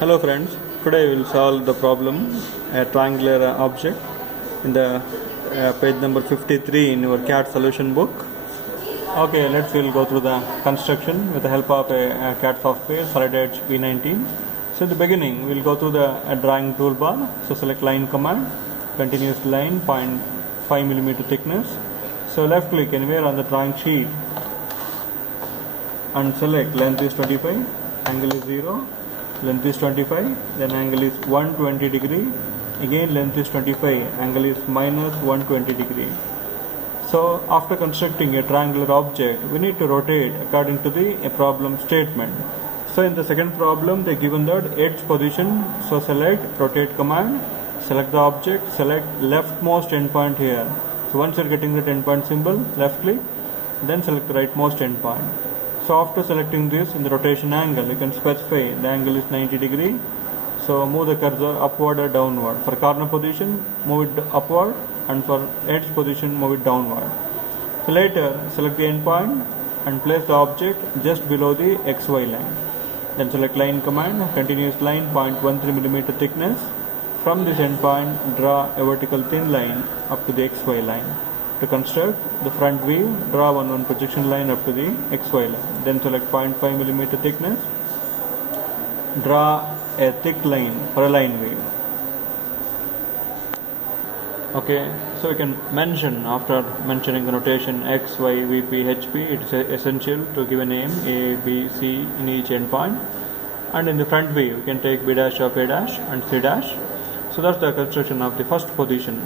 Hello friends, today we will solve the problem a triangular object in the page number 53 in your CAD solution book. Okay, we'll go through the construction with the help of a CAD software Solid Edge V19. So in the beginning we'll go through the drawing toolbar. So select line command, continuous line 0.5 millimeter thickness. So left click anywhere on the drawing sheet and select length is 25, angle is 0, length is 25, then angle is 120 degree, again length is 25, angle is minus 120 degree. So after constructing a triangular object, we need to rotate according to the problem statement. So in the second problem they given that edge position, so select rotate command, select the object, select leftmost endpoint here. So once you are getting the endpoint symbol, left click, then select the rightmost endpoint. So after selecting this in the rotation angle, you can specify the angle is 90 degree. So move the cursor upward or downward. For corner position, move it upward, and for edge position, move it downward. So later, select the endpoint and place the object just below the XY line. Then select line command, continuous line 0.13 mm thickness. From this endpoint, draw a vertical thin line up to the XY line. To construct the front view, draw one projection line up to the XY line. Then select 0.5 mm thickness. Draw a thick line for a line view. Okay, so we can mention after mentioning the notation X, Y, VP, HP, it is essential to give a name A, B, C in each endpoint. And in the front view, you can take B dash of A dash and C dash. So that's the construction of the first position.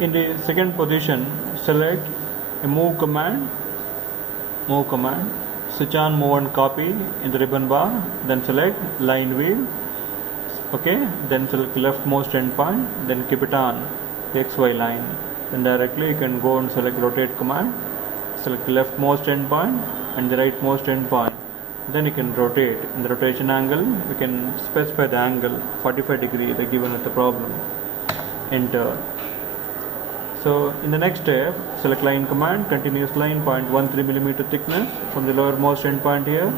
In the second position, select a move command, switch on move and copy in the ribbon bar, then select line view. Okay, then select leftmost endpoint, then keep it on the XY line. Then directly you can go and select rotate command, select leftmost endpoint and the rightmost endpoint. Then you can rotate. In the rotation angle, you can specify the angle 45 degree they given at the problem. Enter. So in the next step, select line command, continuous line 0.13 mm thickness. From the lowermost endpoint here,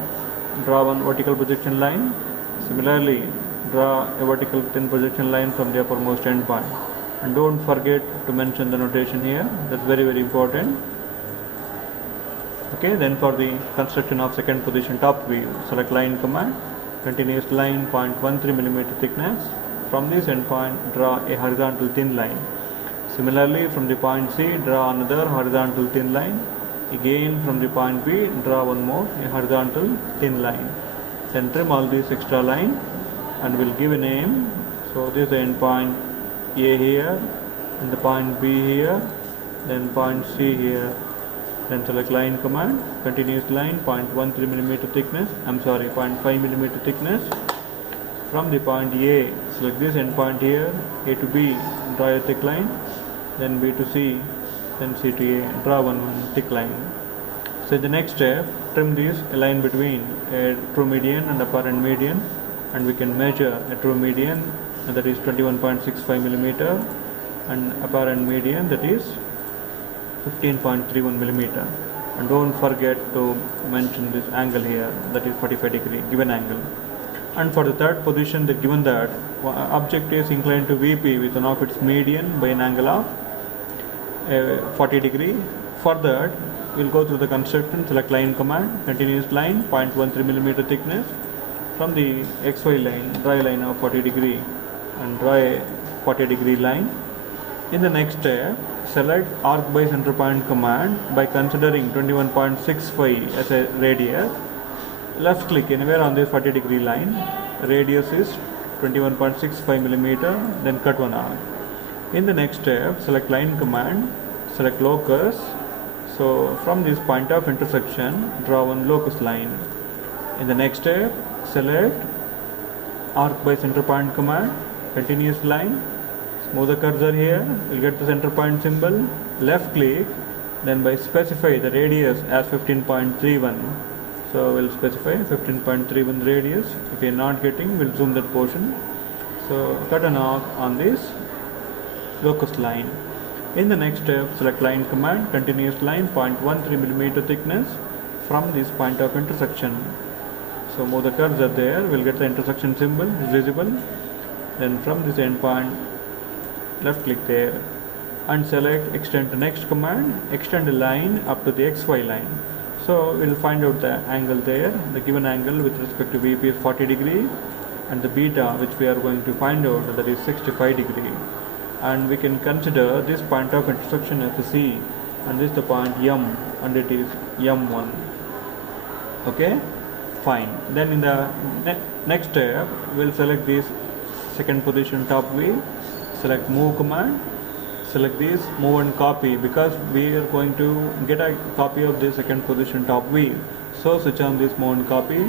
draw one vertical projection line. Similarly, draw a vertical thin projection line from the uppermost endpoint. And don't forget to mention the notation here, that's very important. Okay, then for the construction of second position top view, select line command, continuous line 0.13 mm thickness. From this endpoint, draw a horizontal thin line. Similarly, from the point C, draw another horizontal thin line. Again, from the point B, draw one more a horizontal thin line. Then trim all these extra line and we'll give a name. So this is the endpoint A here, and the point B here, then point C here. Then select line command, continuous line 0.13 mm thickness, 0.5 mm thickness. From the point A, select this endpoint here, A to B, draw a thick line, then B to C, then C to A, draw one thick line. So the next step, trim this a line between a true median and apparent median, and we can measure a true median, and that is 21.65 mm, and apparent median, that is 15.31 mm. And don't forget to mention this angle here, that is 45 degree given angle. And for the third position, they given that object is inclined to VP with one of its median by an angle of 40 degree. For that, we'll go through the construction, select line command, continuous line 0.13 mm thickness. From the XY line, draw a line of 40 degree and draw a 40 degree line. In the next step, select arc by center point command by considering 21.65 as a radius. Left click anywhere on this 40 degree line, radius is 21.65 mm, then cut one arc. In the next step, select line command, select locus. So from this point of intersection, draw one locus line. In the next step, select arc by center point command, continuous line, move the cursor here, you'll get the center point symbol, left click, then by specify the radius as 15.31. So we'll specify 15.31 radius. If you're not getting, we'll zoom that portion. So cut an arc on this locus line. In the next step, select line command, continuous line 0.13 mm thickness from this point of intersection. So move the cursor there, we'll get the intersection symbol is visible. Then from this endpoint, left click there and select extend to next command, extend the line up to the XY line. So we'll find out the angle there. The given angle with respect to VP is 40 degree and the beta which we are going to find out, that is 65 degree. And we can consider this point of intersection as the C, and this is the point M, and it is M1. Okay, fine. Then in the next step, we'll select this second position top view, select move command, select this move and copy, because we are going to get a copy of the second position top view. So switch on this move and copy,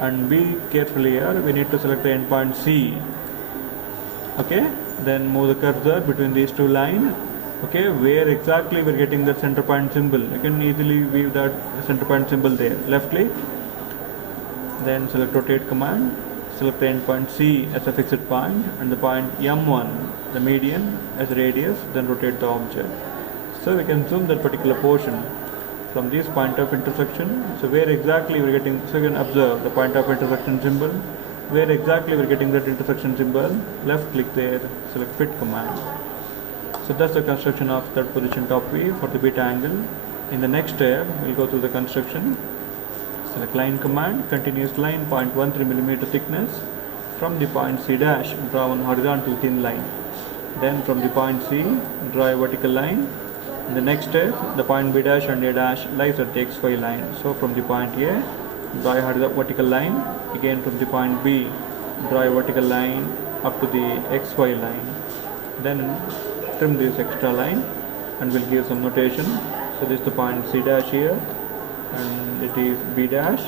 and be careful here, we need to select the endpoint C. Okay, then move the cursor between these two lines. Okay, where exactly we're getting the center point symbol, you can easily view that center point symbol there. Left click, then select rotate command, select the endpoint C as a fixed point and the point M1, the median, as radius, then rotate the object. So we can zoom that particular portion from this point of intersection. So where exactly we're getting, so you can observe the point of intersection symbol, where exactly we're getting that intersection symbol. Left click there, select fit command. So that's the construction of third position top view for the beta angle. In the next step, we'll go through the construction. Select line command, continuous line 0.13 mm thickness. From the point C dash, draw one horizontal thin line. Then from the point C, draw a vertical line. In the next step, the point B dash and A dash lies at the XY line. So from the point A, draw a vertical line. Again from the point B, draw a vertical line up to the XY line. Then trim this extra line and we'll give some notation. So this is the point C dash here, and it is B dash.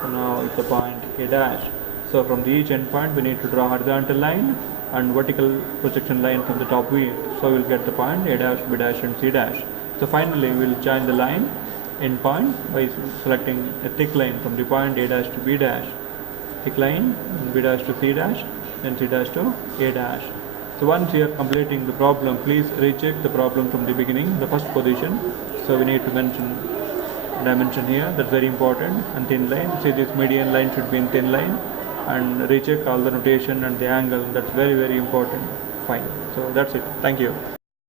So now it's the point A dash. So from the each endpoint we need to draw horizontal line and vertical projection line from the top view. So we'll get the point A dash, B dash and C dash. So finally we'll join the line endpoint by selecting a thick line from the point A dash to B dash, thick line B dash to C dash, then C dash to A dash. So once you are completing the problem, please recheck the problem from the beginning, the first position. So we need to mention dimension here, that's very important, and thin line. See, this median line should be in thin line, and recheck all the notation and the angle, that's very important. Fine. So that's it. Thank you.